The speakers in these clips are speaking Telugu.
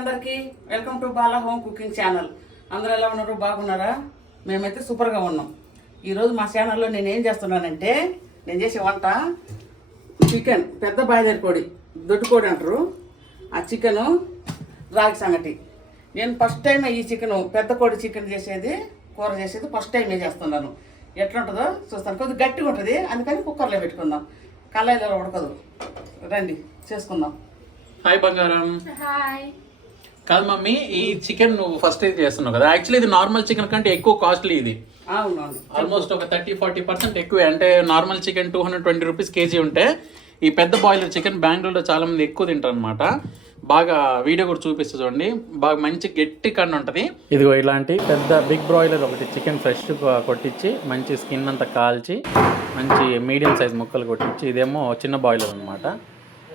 అందరికీ welcome to Bala home cooking channel. అందరూ ఎలా ఉన్నారు? బాగున్నారా? మేమైతే సూపర్గా ఉన్నాం. ఈరోజు మా ఛానల్లో నేను ఏం చేస్తున్నానంటే, నేను చేసే వంట చికెన్, పెద్ద బాయిలర్ కోడి, దొడ్డుకోడి అంటారు. ఆ చికెను రాగి సంగటి. నేను ఫస్ట్ టైం ఈ చికెను, పెద్ద కోడి చికెన్ చేసేది, కూర చేసేది ఫస్ట్ టైం చేస్తున్నాను. ఎట్లుంటుందో చూస్తాను. కొద్దిగా గట్టిగా ఉంటుంది, అందుకని కుక్కర్లో పెట్టుకుందాం. కళాయిలో ఉడకదు. రండి చేసుకుందాం. హాయ్ బంగారం. హాయ్. కాదు మమ్మీ, ఈ చికెన్ నువ్వు ఫస్ట్ ఇది చేస్తున్నావు కదా, యాక్చువల్లీ ఇది నార్మల్ చికెన్ కంటే ఎక్కువ కాస్ట్లీ. ఇది ఆల్మోస్ట్ ఒక 30-40% ఎక్కువే. అంటే నార్మల్ చికెన్ 220 రూపీస్ కేజీ ఉంటే, ఈ పెద్ద బాయిలర్ చికెన్ బెంగళూరులో చాలా మంది ఎక్కువ తింటారు అనమాట. బాగా వీడియో కూడా చూపిస్తే చూడండి, బాగా మంచి గట్టి కన్ను ఉంటుంది. ఇదిగో ఇలాంటి పెద్ద బిగ్ బ్రాయిలర్ ఒకటి చికెన్ ఫ్రెష్ కొట్టించి, మంచి స్కిన్ అంతా కాల్చి, మంచి మీడియం సైజ్ ముక్కలు కొట్టించి, ఇదేమో చిన్న బాయిలర్ అనమాట.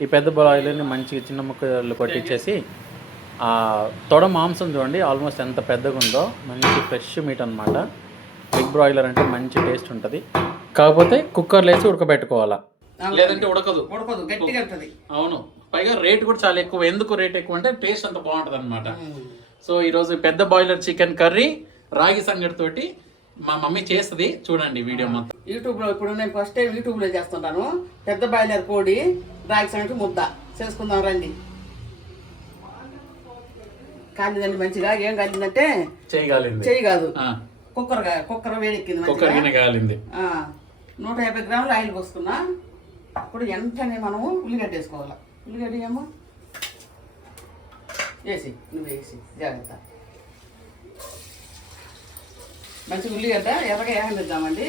ఈ పెద్ద బాయిలర్ని మంచి చిన్న ముక్కలు కొట్టించేసి, తొడ మాంసం చూడండి ఆల్మోస్ట్ ఎంత పెద్దగా ఉందో, మంచి ఫ్రెష్ మీట్ అనమాట. బిగ్ బ్రాయిలర్ అంటే మంచి టేస్ట్ ఉంటుంది. కాకపోతే కుక్కర్లో వేసి ఉడకబెట్టుకోవాలా, లేదంటే ఉడకదు. గట్టిగా ఉంటుంది. అవును, పైగా రేట్ కూడా చాలా ఎక్కువ. ఎందుకు రేట్ ఎక్కువ అంటే టేస్ట్ అంత బాగుంటుంది అనమాట. సో ఈరోజు పెద్ద బాయిలర్ చికెన్ కర్రీ రాగి సంగటి తోటి మా మమ్మీ చేస్తుంది. చూడండి వీడియో మొత్తం. యూట్యూబ్లో ఇప్పుడు నేను ఫస్ట్ టైం యూట్యూబ్లో చేస్తుంటాను. పెద్ద బాయిలర్ కోడి రాగి సంగటి ముద్ద చేసుకుందాం రండి. కాలిందండి మంచిగా. ఏం కాలిందంటే చెయ్యి కాదు, కుక్కర్ వేడెక్కింది. కాలింది. 150 గ్రాములు ఆయిల్ పోసుకున్నా. ఇప్పుడు వెంటనే మనము ఉల్లిగడ్డ వేసుకోవాలి. ఉల్లిగడ్డ ఏమో వేసి, నువ్వు వేసి జాగ్రత్త. మంచి ఉల్లిగడ్డ ఎర్రగా వేగనిద్దామండి.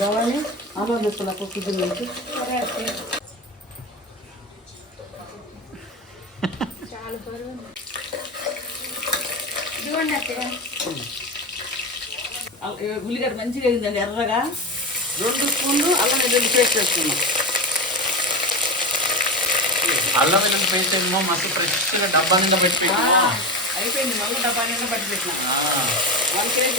గవాని అల్లం వేసుకున్నా కుక్కి నుంచి. ఉల్లిగడ్డ మంచిగా వేగిందండి ఎర్రగా. 2 స్పూన్లు అల్లం వెల్లుల్లి పేస్ట్ వేసుకున్నాం. అల్లం వెల్లుల్లి పేస్ట్ ఏమో మస్తు ఫ్రెష్గా డబ్బా నిండా పెట్టి అయిపోయింది. మళ్ళీ డబ్బా నిండా పట్టి పెట్టినా. 1 kg.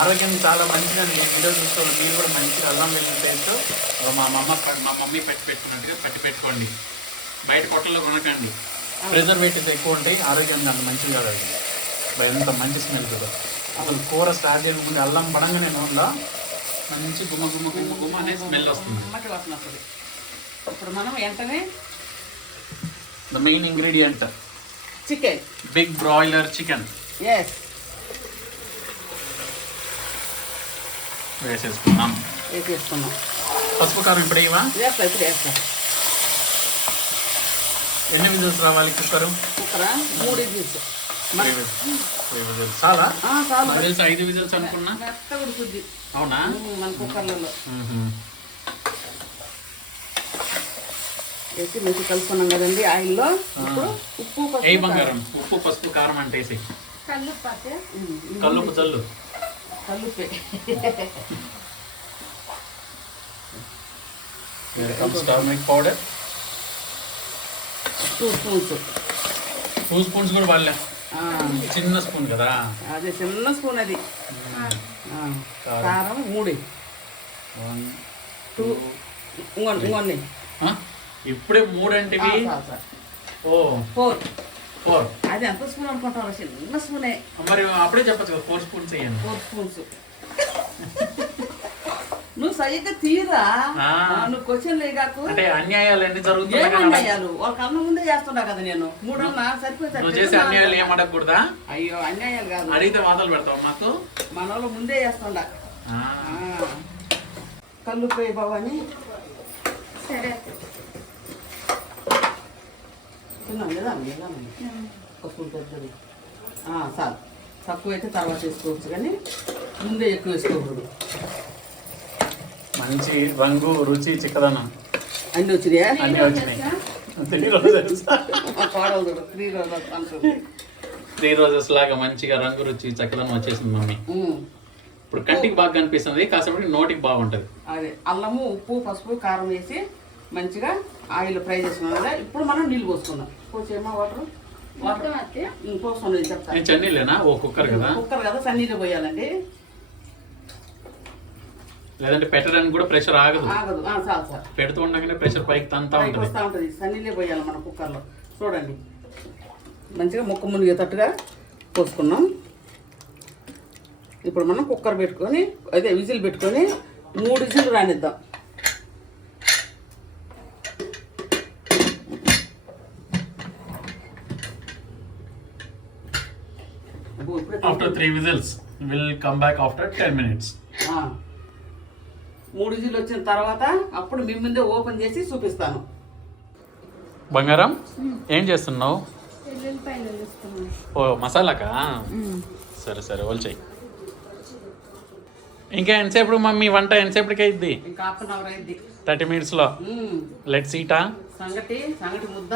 ఆరోగ్యం చాలా మంచిగా. వీడియో చూసుకోవాలి మీరు కూడా. మంచిగా అల్లం వెల్లుల్లి పేస్ట్ మా మమ్మీ పెట్టుకున్నట్టుగా పట్టి పెట్టుకోండి. బయట కొట్టల్లో కొనకండి. ప్రిజర్వేటివ్స్ ఎక్కువ ఉంటాయి, ఆరోగ్యానికి అంత మంచిది కాదు. ఎంత మంచి స్మెల్ కదా. అసలు కూర స్టార్ట్ చేయకుండా అల్లం పడంగానే నూనెలో మంచి గుమ్మ గుమ్మ గుమ్మ గుమ్మ అనే స్మెల్ వస్తుంది. ఇప్పుడు మనం వెంటనే the main ingredient chicken, big broiler chicken వేసేసుకున్నాం. పసుపు కారం ఇప్పుడు ఇవా ఎన్ని విజిల్స్ రావాలి? కుక్కర్ 3 విజిల్స్ చాలా. 5 విజిల్స్ అనుకున్నా. అవునా? మన కుక్కర్లలో వేసి మంచి కలుపుకున్నాం కదండి ఆయిల్లో. ఇప్పుడు ఉప్పు బంగారం, ఉప్పు పసుపు కారం అంటే కల్లుప్పు చల్లు. కల్లుప్పే. Turmeric powder 2 spoons. 2 స్పూన్స్ కూడా వాళ్ళే. చిన్న స్పూన్ కదా, అదే చిన్న స్పూన్. అది కారం 3. 1 2 ఇంకొన్ని. ఇప్పుడే 3 అంటే 4. అది ఎంత స్పూన్ అనుకుంటావు? చిన్న స్పూనే. మరి అప్పుడే చెప్పచ్చు కదా 4 స్పూన్స్ వేయండి. 4 స్పూన్స్. నువ్వు సరిగ్గా తీరా. నువ్వు క్వశ్చన్ లేగాకు. అంటే అన్యాయాలు ఎన్ని జరుగుతాయి? అన్యాయాలు వాళ్ళ కళ్ళ ముందే చేస్తున్నా కదా నేను. 3 అన్నా సరిపోతుంది. చేసే అన్యాయాలు ఏం అడగకూడదా? అయ్యో అన్యాయాలు కాదు. అడిగితే మాటలు పెడతావు మాకు. మన వాళ్ళు ముందే చేస్తుండా. కళ్ళు పోయి బావని. సరే తిన్నాం లేదా? ఒక స్పూన్ పెద్దది చాలు. తక్కువ అయితే తర్వాత వేసుకోవచ్చు, కానీ ముందే ఎక్కువ వేసుకోకూడదు. మంచి రంగు, రుచి, చిక్కదనం అన్నీ వచ్చినాయా? అన్నీ వచ్చినాయి. 3 రోజెస్ లాగా మంచిగా రంగు, రుచి, చక్కదనం వచ్చేసింది మమ్మీ. ఇప్పుడు కంటికి బాగా కనిపిస్తుంది, కాసేపటి నోటికి బాగుంటుంది. అదే అల్లము, ఉప్పు, పసుపు, కారం వేసి మంచిగా ఆయిల్ ఫ్రై చేసుకున్నాం కదా. ఇప్పుడు మనం నీళ్ళు పోసుకుందాం. పోసేమా వాటర్ పోసుకున్నది చెప్తాను. చన్నీళ్ళేనా? కుక్కర్ కదా. కుక్కర్ కదా, సన్నీళ్ళు పోయాలండి. లేదంటే పెట్టడానికి కూడా ప్రెషర్ ఆగదు. ఆగదు. చాలు సార్. పెడుతూ ఉండగానే ప్రెషర్ పైకి తంతా పైకి ఉంటుంది. వస్తూ ఉంటుంది. సన్నీలే పోయాలి మన కుక్కర్లో. చూడండి మంచిగా ముక్క మునిగేటట్టుగా పోసుకున్నాం. ఇప్పుడు మనం కుక్కర్ పెట్టుకొని అదే విజిల్ పెట్టుకొని 3 whistle రానిద్దాం. After 3 whistles, we'll come back after 10 minutes. 3 whistle వచ్చిన తర్వాత అప్పుడు మీ ముందే ఓపెన్ చేసి చూపిస్తాను. బంగారం ఏం చేస్తున్నావు? ఎల్లుల్లిపాయలు వేస్తున్నాను. ఓ మసాలాకా? సరే సరే వచ్చాయి. ఇంకా ఎంతసేపు మమ్మీ వంట ఎంతసేపటికి అయింది? ఇంకా హాఫ్ అన్ అవర్ అయింది. 30 minutes-లో. Let's eta. సంగటి ముద్ద,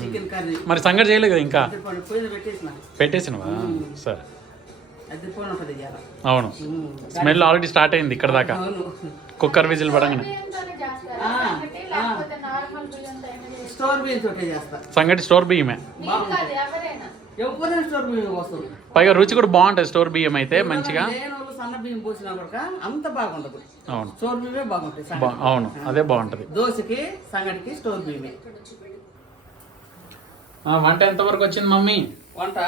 చికెన్ కర్రీ. మరి సంగటి చేయలేదు కదా ఇంకా? పొయ్యి పెట్టేసినవా? సరే. అది పోయి ఉంటుంది ఇవాళ. అవును, స్మెల్ ఆల్రెడీ స్టార్ట్ అయింది ఇక్కడ దాకా. అవును. కుక్కర్ విజిల్ పడంగానే. బియ్యంతోనే చేస్తారా? సంగటి లేకపోతే నార్మల్ బియ్యంతో అయినా చేస్తారా? స్టోర్ బియ్యం తోటే చేస్తా. సంగటి స్టోర్ బియ్యమే. మీకు కాదు, ఎవరైనా. ఎవరైనా స్టోర్ బియ్యం వస్తుంది. పైగా రుచి కూడా బాగుంటుంది స్టోర్ బియ్యం అయితే మంచిగా. సన్న బియ్యం పోసినా కూడా అంత బాగుండదు. అవును, స్టోర్ బియ్యమే బాగుంటాయి. అవును అదే బాగుంటది. దోశకి సంగటికి స్టోర్ బియ్యమే. వంట ఎంత వరకు వచ్చింది మమ్మీ? వంట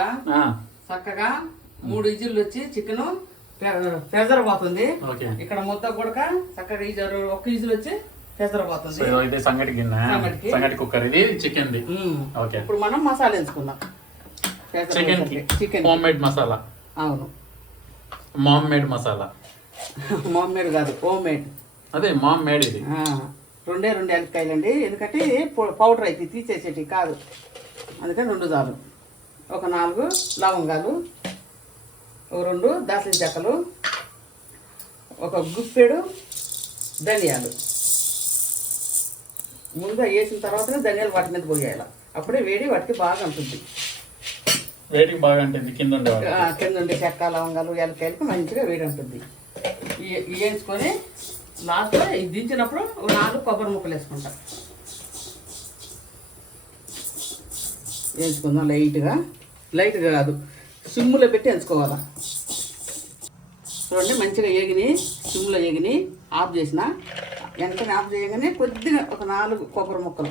చక్కగా 3 విజిల్లు వచ్చి చికెన్ ప్రెజర్ పోతుంది. ఇక్కడ ముద్ద కూడా చక్కగా 1 విజిల్ వచ్చి ప్రెజర్ పోతుంది. ఇది సంగటి గిన్నె, సంగటి కుక్కర్, ఇది చికెన్ ది. ఓకే, ఇప్పుడు మనం మసాలా వేసుకుందాం. Chicken home made masala. అవును, mom made masala. Mom made కాదు, హోమ్ మేడ్. అదే మామ్ మేడ్. ఇది 2 ఎలక్కాయలండి. ఎందుకంటే పౌడర్ అయితే తీసేసేటి కాదు, అందుకని 2 చాలు. ఒక 4 లవంగాలు, ఒక 2 దాల్చిన చెక్కలు, ఒక గుప్పెడు ధనియాలు. ముందుగా వేసిన తర్వాతనే ధనియాలు వాటి మీద పోయాలి. అప్పుడే వేడి వాటికి బాగా ఉంటుంది. వేడికి బాగా ఉంటుంది. కింద ఉండే చెక్క, లవంగాలు, ఎలక్కాయలకు మంచిగా వేడి ఉంటుంది. వేయించుకొని లాస్ట్లో ఇది దించినప్పుడు 4 కొబ్బరి ముక్కలు వేసుకుంటా. వేయించుకుందాం లైట్గా కాదు, సిమ్ములో పెట్టి వేయించుకోవాలా. చూడండి మంచిగా ఏగిని, సిమ్లో ఏగిని ఆఫ్ చేసిన వెంటనే ఆఫ్ చేయగానే కొద్దిగా ఒక 4 కొబ్బరి ముక్కలు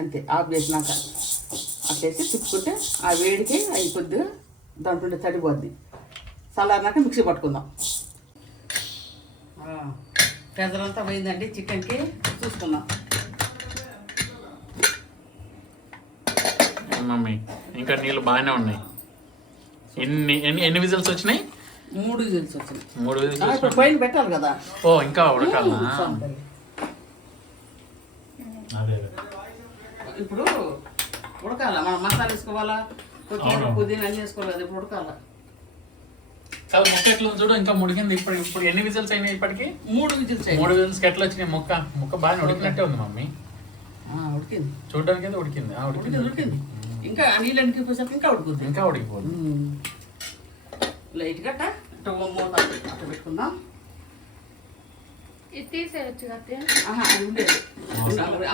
అంతే. ఆఫ్ చేసినాక అట్టేసి తిప్పుకుంటే ఆ వేడికి అవి కొద్దిగా దాంట్లో తడిపోద్ది. చల్లారినాక మిక్సీ పట్టుకుందాం. పెదరంతా పోయిందండి చికెన్కి. చూసుకుందాం మమ్మీ. ఇంకా నీళ్ళు బాగానే ఉన్నాయి. ఎన్ని విజిల్స్ వచ్చినాయి? 3 విజిల్స్ వచ్చినాయి. 3 విజిల్స్. ఇప్పుడు పైన పెట్టాలి కదా. ఓ ఇంకా ఉడకాలా? అదే ఇప్పుడు ఉడకాల. మనం మసాలా వేసుకోవాలా, పుదీనా అన్నీ వేసుకోవాలి కదా. ఇప్పుడు ఉడకాల. కాదు, ముక్క ఎట్లా చూడు ఇంకా ముడికింది. ఇప్పుడు ఎన్ని విజిల్స్ అయినాయి ఇప్పటికి? 3 విజిల్స్. 3 విజిల్స్కి ఎట్లా వచ్చినాయి? ముక్క బాగా ఉడికినట్టే ఉంది మమ్మీ. ఉడికింది. చూడడానికి అయితే ఉడికింది. ఉడికింది. ఇంకా నీళ్ళు అనికిపోసాక ఇంకా ఉడుకుతుంది. ఇంకా ఉడికిపోదు. లైట్గా మూత అట్ట పెట్టుకుందాం. ఇది తీసేయచ్చు కదా? అది ఉండేది.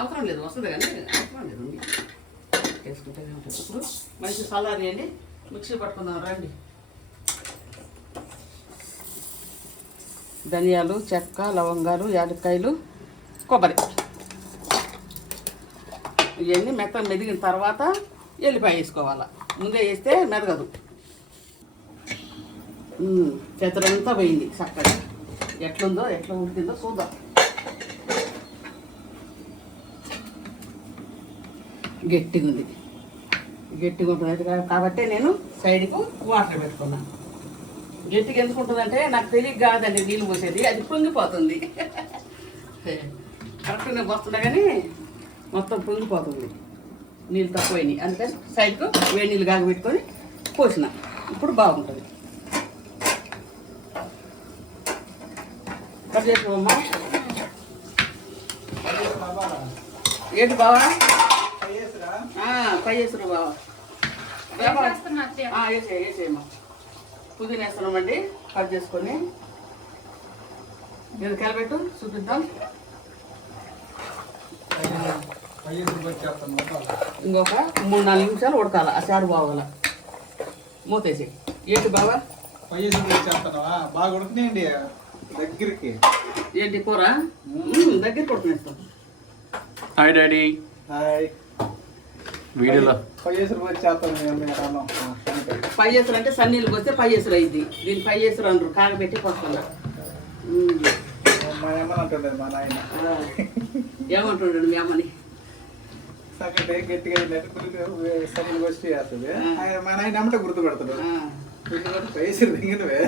అవసరం లేదు, వస్తుంది కానీ అవసరం లేదు. వేసుకుంటే ఉంటుంది. ఇప్పుడు మంచి సలారీ అండి. మిక్సీ పట్టుకుందాం రండి. ధనియాలు, చెక్క, లవంగాలు, యాలక్కాయలు, కొబ్బరి ఇవన్నీ మెత్తగా మెదిగిన తర్వాత ఎల్లిపాయ వేసుకోవాలా. ముందే వేస్తే మెదగదు. చెత్తరంతా పోయింది చక్కగా. ఎట్లా ఉడికిందో చూద్దాం. గట్టిగా ఉంటుంది కాబట్టి నేను సైడ్కు వాటర్ పెట్టుకున్నాను. గట్టిగా ఎందుకు ఉంటుందంటే నాకు తెలియక కాదండి నీళ్ళు పోసేది, అది పొంగిపోతుంది. కరెక్ట్ నేను వస్తున్నా కానీ మొత్తం పొంగిపోతుంది. నీళ్ళు తక్కువైనాయి, అందుకని సైడ్కు వేడి నీళ్ళు కాగబెట్టుకొని పోసిన. ఇప్పుడు బాగుంటుంది. కట్ చేసుకోమ్మా. ఏంటి బావా? ఫ్రై చేస్తున్నా బావా. వేసేయమ్మా. పుదీనా వేస్తున్నామండి కట్ చేసుకొని. నేను కలబెట్టు చూపిద్దాం. ఇంకొక 3-4 నిమిషాలు ఉడకాల. ఆ చారు బావాల. మూతేసి. ఏంటి బావా? చేస్తావా? బాగా ఉడికినాయండి. దగ్గరికి ఏంటి కూర దగ్గర కొట్టునేస్తాం. Hi daddy. హాయ్. వీడియోలో 5 రూపాయలు చేస్తాను. పైయేసులు అంటే సన్నీళ్ళు పోస్తే పైయేసులు అయింది. దీన్ని పైయేసులు అంటారు, కాగబెట్టి పోస్తున్నా. మా అమ్మ అంటుండే మా నాయన. ఏమంటుండడు మీ అమ్మని? సగటే గట్టిగా సగం వచ్చి చేస్తుంది. మా నాయన అమ్మటే గుర్తుపడతాడు. పైసలు దిగినవే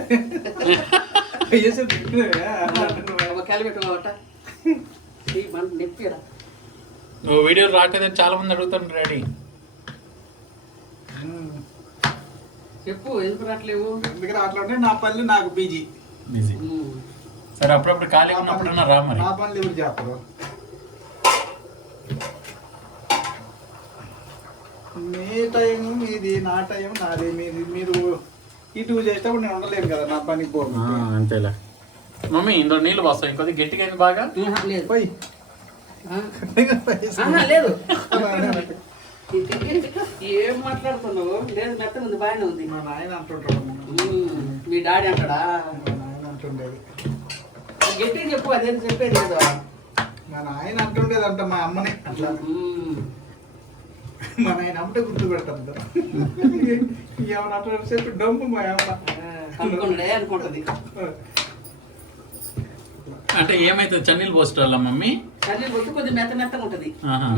పైసలు దిగినవే కలిపెట్టుకోవట నెప్పిరా. నువ్వు వీడియో రాకదని చాలా మంది అడుగుతాను డాడీ. చెప్పు ఎందుకు రావట్లేవు? ఎందుకు రావట్లే? నా పనులు నాకు బిజీ. సరే అప్పుడప్పుడు ఖాళీ ఉన్నప్పుడన్నా రా మరి. నా పనులు ఎవరు చేస్తారు? మీ టైం మీది, నా టైం నాది. మీరు ఇటు చేసేటప్పుడు నేను ఉండలేను కదా, నా పనికి పోను. అంతేలే మమ్మీ. ఇందులో నీళ్ళు వస్తాయి. ఇంకొద్ది గట్టిగా అయింది బాగా. లేదు పోయి లేదు. ఏం మాట్లాడుతున్నావు? లేదు మెత్తగా ఉంది, బాగానే ఉంది. మా నాయన అంటుంటాడు. మీ డాడీ అంటాడా? మా నాయన అంటుండేది. గట్టిగా చెప్పు, అదేం చెప్పేది లేదు. మా నాయన అంటుండేదంట మా అమ్మని అట్లా. మా నాయన అమ్మటే గుర్తు పెడతాను. ఏమన్నా అట్లా చెప్పి డమ్ము మా అమ్మ అనుకున్నాడే అనుకుంటది. అంటే ఏమైతుంది? చన్నీళ్ళు పోస్టల్ల మమ్మీ? చన్నీళ్ళు పోస్తే కొద్దిగా మెత్తగా ఉంటది.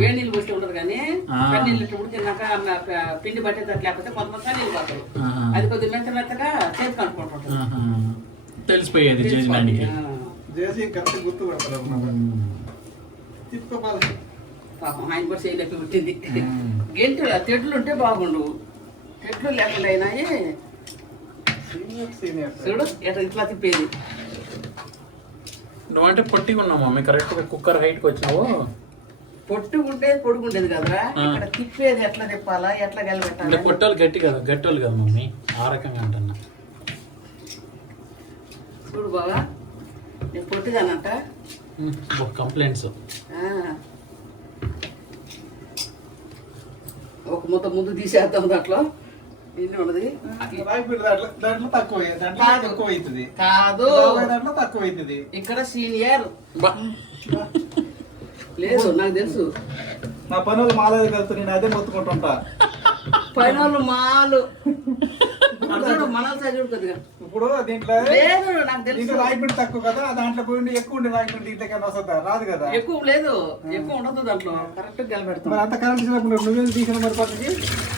వేడి నీళ్ళు పోస్తే ఉండదు కానీ చన్నీళ్ళు ఇట్లా ఉడికినాక పిండి పట్టేటట్టు లేకపోతే కొంతమంది చన్నీళ్ళు పోతారు. అది కొద్దిగా మెత్తగా చేతికి అనుకుంటుంటది. తెలిసిపోయేది చేసినానికి. చేసి కరెక్ట్ గుర్తు పెడతారు. తిప్పుకోవాలి. పాపం ఆయన కూడా చేయలేక పుట్టింది. గెంటు తెడ్లు ఉంటే బాగుండు. తెడ్లు లేకుండా అయినాయి. చూడు ఎట్లా ఇట్లా తిప్పేది. నువ్వంటే పొట్టిగా ఉన్నావు మమ్మీ. కరెక్ట్ గా కుక్కర్ హైట్కి వచ్చినావు. పొట్టు ఉండేది పొడుగుండేది కదరా. ఇక్కడ తిప్పేది ఎట్లా తిప్పాలా, ఎట్లా అంటే గెలబెట్టాలి? పొట్టాలు గట్టి కదా, గట్టోళ్ళు కదా మమ్మీ. ఆ రకంగా అంటున్నా. చూడు బాగా నేను పొట్టిదానంట. కంప్లైంట్స్. ఒక ముద్ద ముందు తీసేద్దాం. దాంట్లో ఇన్ని ఉన్నది దాంట్లో తక్కువ, దాంట్లో తక్కువ అవుతుంది. కాదు, దాంట్లో తక్కువ అవుతుంది. ఇక్కడ సీనియర్ లేదు, నాకు తెలుసు. నా పనులు మాలేదు కలుతు, నేను అదే మొత్తుకుంటుంటా. పైన మాలు మనల్ సైజు కొద్దిగా. ఇప్పుడు దీంట్లో లేదు, నాకు తెలుసు. రాయిపిండి తక్కువ కదా, దాంట్లో పోయింది ఎక్కువ ఉండి రాయిపిండి ఇంట్లోకైనా వస్తుందా? రాదు కదా. ఎక్కువ లేదు, ఎక్కువ ఉండదు దాంట్లో. కరెక్ట్ గెలబెడతాం. మరి అంత కరెంట్ ఇచ్చినప్పుడు నువ్వేం తీసిన మరి పక్కకి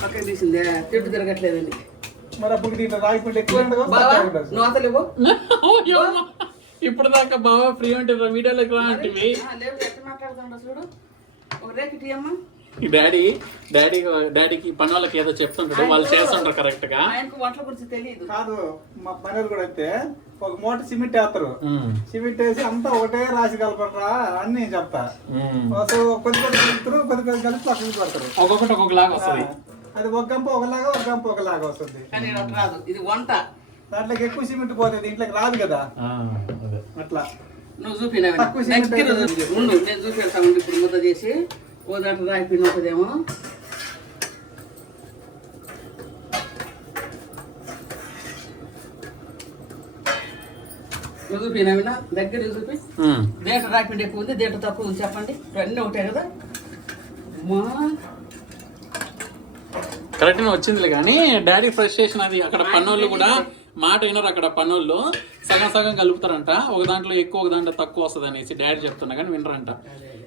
పక్కకి తీసిందే తిట్టు తిరగట్లేదండి. మరి అప్పుడు దీంట్లో రాయిపిండి ఎక్కువ బావా నువ్వు అసలు ఇవ్వు. ఇప్పుడు దాకా బాబా ఫ్రీ ఉంటుంది వీడియోలోకి రా అంటే లేదు, ఎట్లా మాట్లాడుతుండ చూడు. ఒక రేకి అమ్మా. డాడీకి పని వాళ్ళకి ఏదో చెప్తుంటాడు, వాళ్ళు చేస్తుంటారు కరెక్ట్ గా. ఆయనకు వంటల గురించి తెలియదు. కాదు, మా పనులు కూడా అయితే ఒక మూట సిమెంట్ వేస్తారు. సిమెంట్ వేసి అంతా ఒకటే రాసి కలపరా అని నేను చెప్తా. కొద్ది కలుపుతారు, కొద్ది కలిపి పక్కకి పడతారు. ఒక్కొక్కటి ఒక్కొక్కలాగా వస్తుంది. అది ఒక గంప ఒకలాగా, ఒక గంప ఒకలాగా వస్తుంది. కానీ రాదు, ఇది వంట. దాంట్లోకి ఎక్కువ సిమెంట్ పోతుంది, దీంట్లోకి రాదు కదా. అట్లా నువ్వు చూపినా ఉండు, నేను చూపెడతాను. ఇప్పుడు ముద్ద చేసి ఓ దాంట్లో రాయి పిండి ఉంటుందేమో. నువ్వు చూపినా వినా దగ్గర చూపి. దేంట్లో రాయి పిండి ఎక్కువ ఉంది, దేంట్లో తక్కువ ఉంది చెప్పండి. అన్నీ ఒకటే కదా. కరెక్ట్ వచ్చిందిలే కానీ డాడీ ఫ్రస్ట్రేషన్ అది. అక్కడ పన్నోళ్ళు కూడా మాట వినరు. అక్కడ పన్నోళ్ళు సగం సగం కలుపుతారంట. ఒక దాంట్లో ఎక్కువ, ఒక దాంట్లో తక్కువ వస్తుంది అనేసి డాడీ చెప్తున్నా కానీ వినరంట.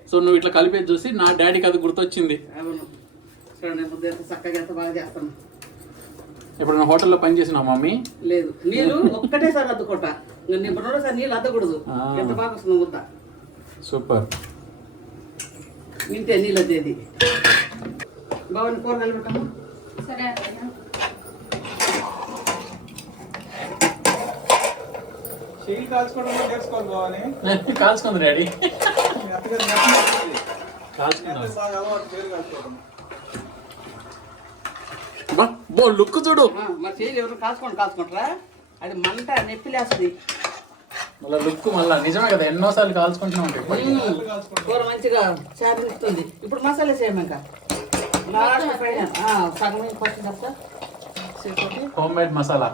సో నువ్వు ఇట్లా కలిపేది చూసి నా డాడీకి అది గుర్తొచ్చింది. చక్కగా ఎంత బాగా చేస్తాను. ఇప్పుడు నా హోటల్లో పని చేసినావు మమ్మీ? లేదు, నీళ్ళు ఒక్కటేసారి అద్దుకోట. ఇప్పుడు రెండోసారి నీళ్ళు అద్దకూడదు. ఎంత బాగా వస్తుంది ముద్ద. సూపర్. ఇంతే నీళ్ళు అద్దేది. బాగుంది కూర కలిపెట్టమ్మా. సరే చెయ్యి కాల్చుకోవడం నేర్చుకోవాలి బావని. కాల్చుకుంది డాడీ. లుక్ చూడు. మా చెయ్యి ఎవరు కాల్చుకుంటారా? అది మంట నెప్పిలేస్తుంది. మళ్ళీ లుక్ మళ్ళీ నిజమే కదా, ఎన్నోసార్లు కాల్చుకుంటూనే ఉంటాయి. కూర మంచిగా చేపనిస్తుంది. ఇప్పుడు మసాలా చేయమాక లాస్ట్ పైన సగం ఫస్ట్ హోమ్ మేడ్ మసాలా.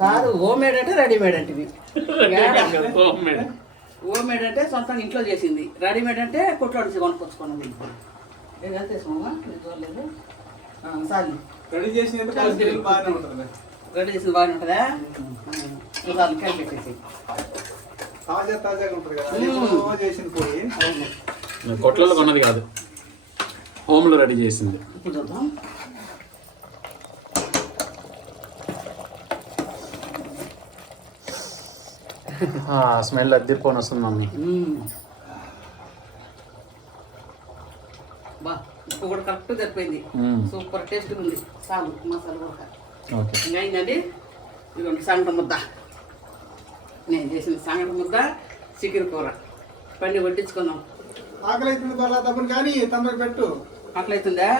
కాదు హోమ్ మేడ్ అంటే రెడీమేడ్ అంటే ఇవి. Home made. హోమ్ మేడ్ అంటే సొంతంగా ఇంట్లో చేసింది, రెడీమేడ్ అంటే కొట్లో నుంచి కొనుక్కొచ్చుకున్నది. నేను ఎంత వేసుకోమా నేను చూడలేదు. సార్ రెడీ చేసినందుకు బాగానే ఉంటుంది. రెడీ చేసింది బాగానే ఉంటుందా? సార్లు కలిపి పెట్టేసి తాజాగా ఉంటుంది కదా, అది ఎప్పుడో చేసిన పొడి. కొట్లలో కొన్నది కాదు, హోమ్లో రెడీ చేసింది. ఇప్పుడు చూద్దాం. స్మెల్ అద్దరిపోని వస్తుంది మమ్మీ. బా ఉప్పు కూడా కరెక్ట్ సరిపోయింది, సూపర్ టేస్ట్ ఉంది. చాలు మసాలా కూడా ఓకే. ఇంకా అయిందండి. ఇదిగోండి సంగటి ముద్ద, నేను చేసిన సంగటి ముద్ద, చికెన్ కూర పండి వడ్డించుకుందాం. ఆకలి అవుతుంది బాగా తప్పని కానీ తొందరగా పెట్టు. అట్లా అవుతుందా?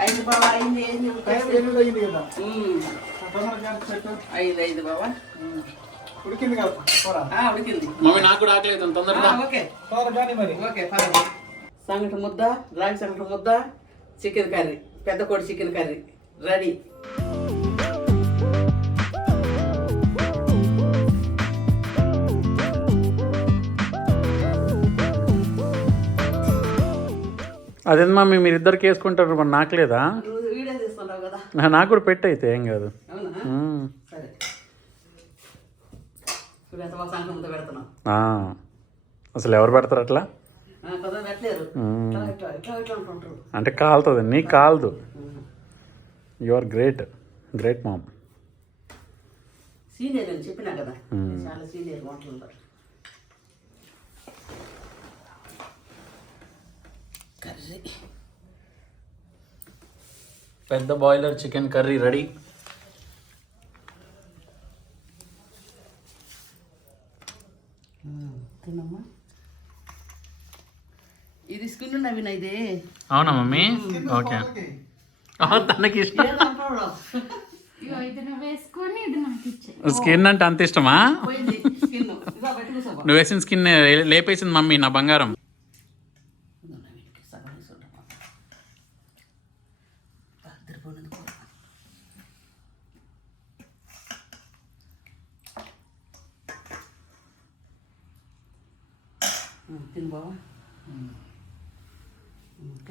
అయింది బాబా, అయింది అయింది అయింది కదా, తొందరగా పెట్టు. అయింది అయింది బాబా, ఉడికింది కదా కూర. ఉడికింది. మమ్మీ నాకు కూడా ఆకలి అవుతుంది, తొందరగా. ఓకే తొందరగా కానీ మరి. ఓకే పర్వాలేదు. సంగటి ముద్ద, రాగి సంగటి ముద్ద, చికెన్ కర్రీ, పెద్ద కోడి చికెన్ కర్రీ రెడీ. అదేంది మమ్మీ మీరిద్దరికి వేసుకుంటారు, మరి నాకు లేదా? నువ్వు వీడియో తీస్తున్నావు కదా. నాకు కూడా పెట్టయితే ఏం కాదు. అవునా? సరే. ఇప్పుడు ఎంత బాగా సంగటి ముద్ద పెడుతున్నావు. అసలు ఎవరు పెడతారు అట్లా? కొందరు పెట్టలేరు, ఇట్లా ఇట్లా ఇట్లా అనుకుంటారు. అంటే కాలుతుంది, నీకు కాలదు. You are great, great mom. Senior అని చెప్పినా కదా, చాలా సీనియర్ వంటలు. కర్రీ పెద్ద బాయిలర్ చికెన్ కర్రీ రెడీ. తినమ్మా. ఇది స్కిన్ నవీన ఇది. అవునా మమ్మీ? ఓకే. తనకి ఇష్టం. ఇగో ఇది నువ్వు వేసుకొని ఇది నాకు ఇచ్చే. స్కిన్ అంటే అంత ఇష్టమా? పోయింది స్కిన్. ఇదో పెట్టుకో సభ. నువ్వు వేసిన స్కిన్ లేపేసింది మమ్మీ, నా బంగారం. తిను బావా.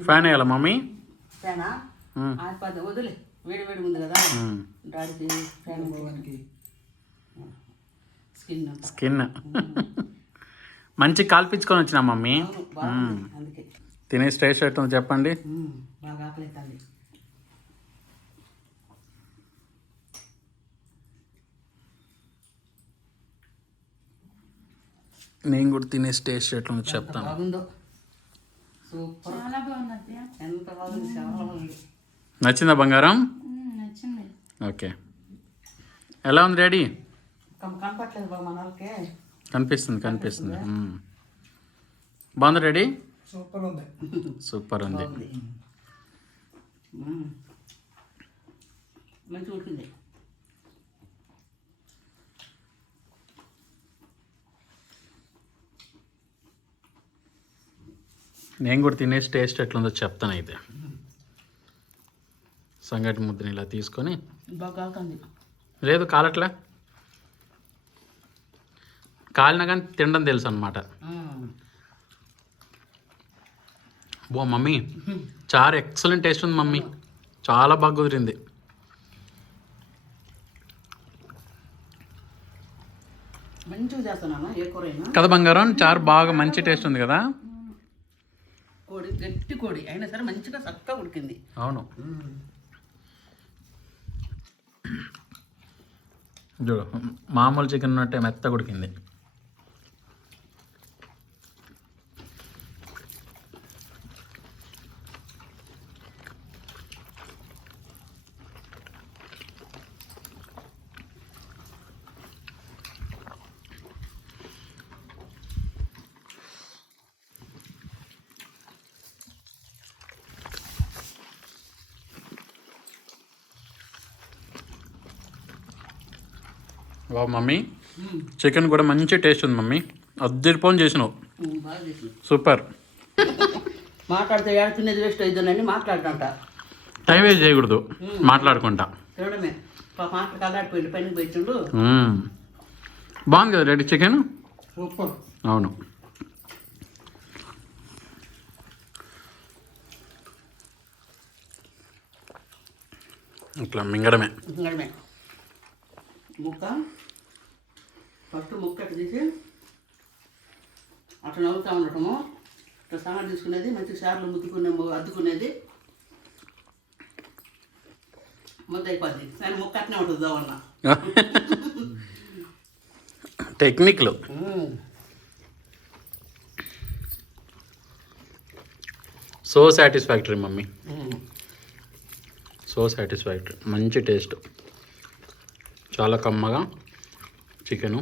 ఫ్యాన్ వేయాలా మమ్మీ? ఫ్యానా? ఆడిపోతే వదిలే, వేడి వేడి ఉంది కదా డాడీకి. ఫ్యాన్ పోవడానికి స్కిన్ స్కిన్ మంచి కాల్పించుకొని వచ్చినా మమ్మీ. అందుకే తినే స్టేజ్ ఎట్టుంది చెప్పండి. బాగా ఆకలి అవుతుంది. నేను కూడా తినే స్టేజ్ ఎట్లుందో చెప్తాను. బాగుందో, సూపర్, చాలా బాగుంది అత్తయ్య. ఎంత బాగుంది, చాలా బాగుంది. నచ్చిందా బంగారం? నచ్చింది. ఓకే. ఎలా ఉంది డాడీ? కనపట్లేదు బాబు మన వాళ్ళకి. కనిపిస్తుంది కనిపిస్తుంది. బాగుంది డాడీ? సూపర్ ఉంది. సూపర్ ఉంది. మంచిగా ఉడికింది. నేను కూడా తినే టేస్ట్ ఎట్లుందో చెప్తాను. అయితే సంగటి ముద్దని ఇలా తీసుకొని. బాగా కాలుతుంది. లేదు కాలట్లే, కాలినా కానీ తినడం తెలుసు అనమాట. బో మమ్మీ, చాలా ఎక్సలెంట్ టేస్ట్ ఉంది మమ్మీ, చాలా బాగా కుదిరింది. మంచిగా చేస్తున్నాను ఏ కూర అయినా కదా బంగారం, చారు బాగా మంచి టేస్ట్ ఉంది కదా. కోడి గట్టి కోడి అయినా సరే మంచిగా చక్కగా ఉడికింది. అవును చూడు, మామూలు చికెన్ ఉన్నట్టే మెత్తగా ఉడికింది. వా మమ్మీ, చికెన్ కూడా మంచి టేస్ట్ ఉంది మమ్మీ, అద్దరిపోని చేసినావు. బాగా చేసింది. సూపర్. మాట్లాడితే ఏడుతున్నది వేస్ట్ అవుతుందని మాట్లాడుతుంట. టైం వేస్ట్ చేయకూడదు, మాట్లాడుకుంటా. తినడమే. మాటలు కల్లాడిపోయింది పనికి పెట్టిండు. బాగుంది కదా డాడీ చికెన్. సూపర్. అవును. ఇట్లా మింగడమే. ఇంకడమే ముక్క ఫస్ట్ ముక్క అట్లా తీసి అట్లా నవ్వుతూ ఉండటము, ఇట్లా సంగటి తీసుకునేది, మంచి సార్లు ముద్దుకునే అద్దుకునేది ముద్ద అయిపోద్ది. కానీ ముక్క అట్నే ఉంటుంది దావన్న. టెక్నిక్లు. So satisfactory mummy, so satisfactory. మంచి టేస్ట్, చాలా కమ్మగా చికెను,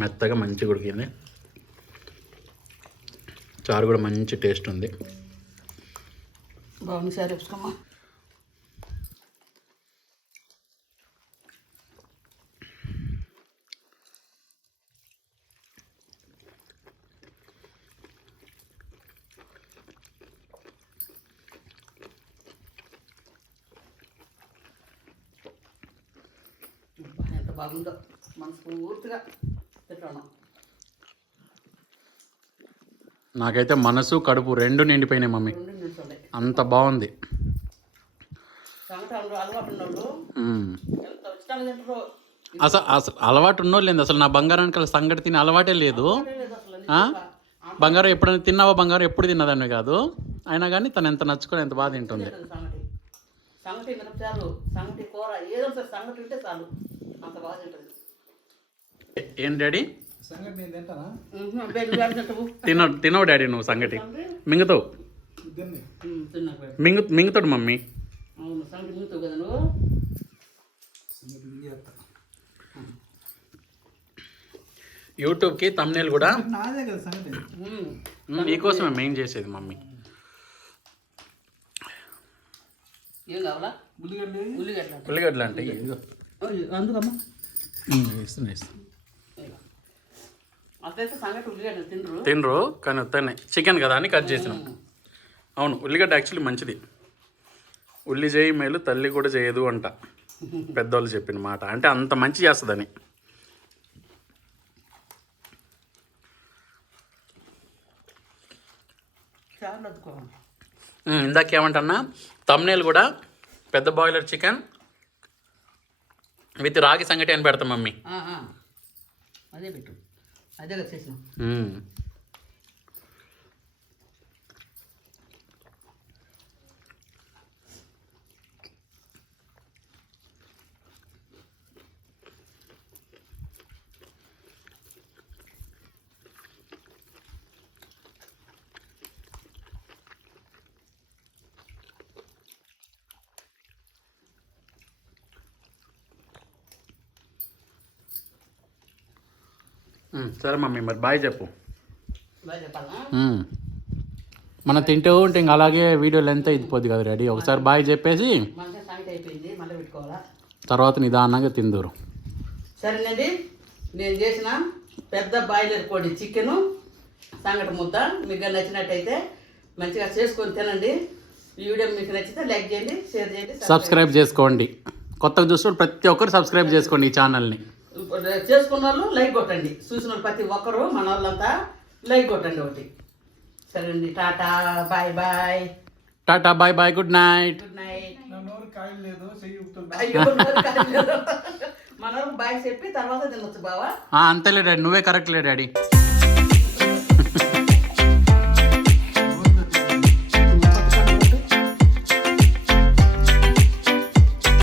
మెత్తగా మంచిగా ఉడికింది. చారు కూడా మంచి టేస్ట్ ఉంది. బాగుంది సార్. వేసుకోమ్మా. ఎంత బాగుందో మనస్ఫూర్తిగా తింటున్నాం. నాకైతే మనసు కడుపు రెండు నిండిపోయినాయి మమ్మీ, రెండు నిమిషాలే. అంత బాగుంది. సంగటి అలవాటు ఉన్నోళ్ళు ఎంత ఇష్టాలు తింటారో. అసలు అలవాటు ఉన్నోళ్ళు లేదు. అసలు నా బంగారానికి అసలు సంగటి తినే అలవాటే లేదు. బంగారం ఎప్పుడైనా తిన్నావా? బంగారం ఎప్పుడు తిన్నదాన్ని కాదు. అయినా కానీ తను ఎంత నచ్చుకొని ఎంత బాగా తింటుంది. సంగటి సంగటి మిరపచారు, సంగటి కూర, ఏదో ఒకసారి సంగటి ఉంటే చాలు, అంత బాగా తింటుంది. ఏం డాడీ సంగటి నేను తింటానా? తినవు డాడీ నువ్వు సంగటి? మింగుతావు. మింగుతాడు మమ్మీ. అవును, సంగటి మింగుతావు కదా నువ్వు. యూట్యూబ్కి తమ్నేల్ కూడా నాదే కదా సంగటి. నీకోసమే మెయిన్ చేసేది మమ్మీ. ఏం కావాలా? ఉల్లిగడ్డలు అంటే అందుకమ్మా ఇస్తున్నా. అట్లయితే సంగటి ఉల్లిగడ్డలు తినరు కానీ వస్తానే చికెన్ కదా అని కట్ చేసినాం. అవును, ఉల్లిగడ్డ యాక్చువల్లీ మంచిది. ఉల్లి చేయి మేలు తల్లి కూడా చేయదు అంట పెద్దవాళ్ళు చెప్పిన మాట. అంటే అంత మంచి చేస్తుందని. ఇందాకేమంటన్నా తమ్నేల్ కూడా పెద్ద బాయిలర్ చికెన్ విత్ రాగి సంగటి అని పెడతాం మమ్మీ. అదే పెట్టు, అదే వచ్చేసినాం. సరే మమ్మీ, మరి బాయ్ చెప్పు. బాగా చెప్పాలా? మనం తింటూ ఉంటే ఇంకా అలాగే వీడియో లెంత్ అయిపోద్ది కదా డాడీ. ఒకసారి బాయ్ చెప్పేసి మనకి సంగటి అయిపోయింది, మళ్ళీ పెట్టుకోవాలా. తర్వాత నిదానంగా తిందూరు. సరేనండి, నేను చేసిన పెద్ద బాయిలర్ కోడి చికెను సంగటి ముద్ద మీకు నచ్చినట్టయితే మంచిగా చేసుకొని తినండి. ఈ వీడియో మీకు నచ్చితే లైక్ చేయండి, షేర్ చేయండి, సబ్స్క్రైబ్ చేసుకోండి. కొత్తగా చూస్తున్న ప్రతి ఒక్కరు సబ్స్క్రైబ్ చేసుకోండి ఈ ఛానల్ని. చేసుకున్న వాళ్ళు లైక్ కొట్టండి. చూసిన ప్రతి ఒక్కరు మన వాళ్ళంతా లైక్ కొట్టండి ఒకటి. సరేనండి, tata bye bye. Tata bye bye, good night. Good night. నా నోరు కాయలు లేదు, చెయ్యి ఊపుతుంది. అయ్యో, మన బాయ్ చెప్పి తర్వాత తినొచ్చు బావా. అంతేలే డాడీ, నువ్వే కరెక్ట్లే డాడీ.